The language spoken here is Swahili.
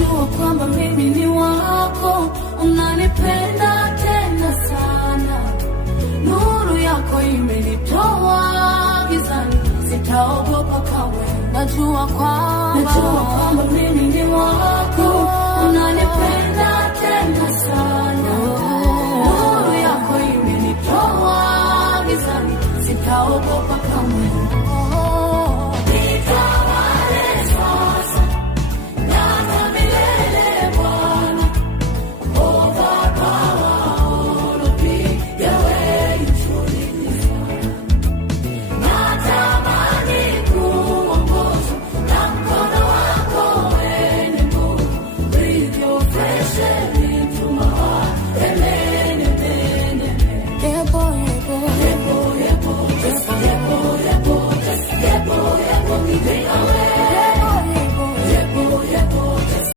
najua kwamba mimi ni wako, unanipenda tena sana. Nuru yako imenitoa gizani, sitaogopa kamwe. Najua kwamba mimi ni wako, unanipenda tena sana. Nuru yako imenitoa gizani, sitaogopa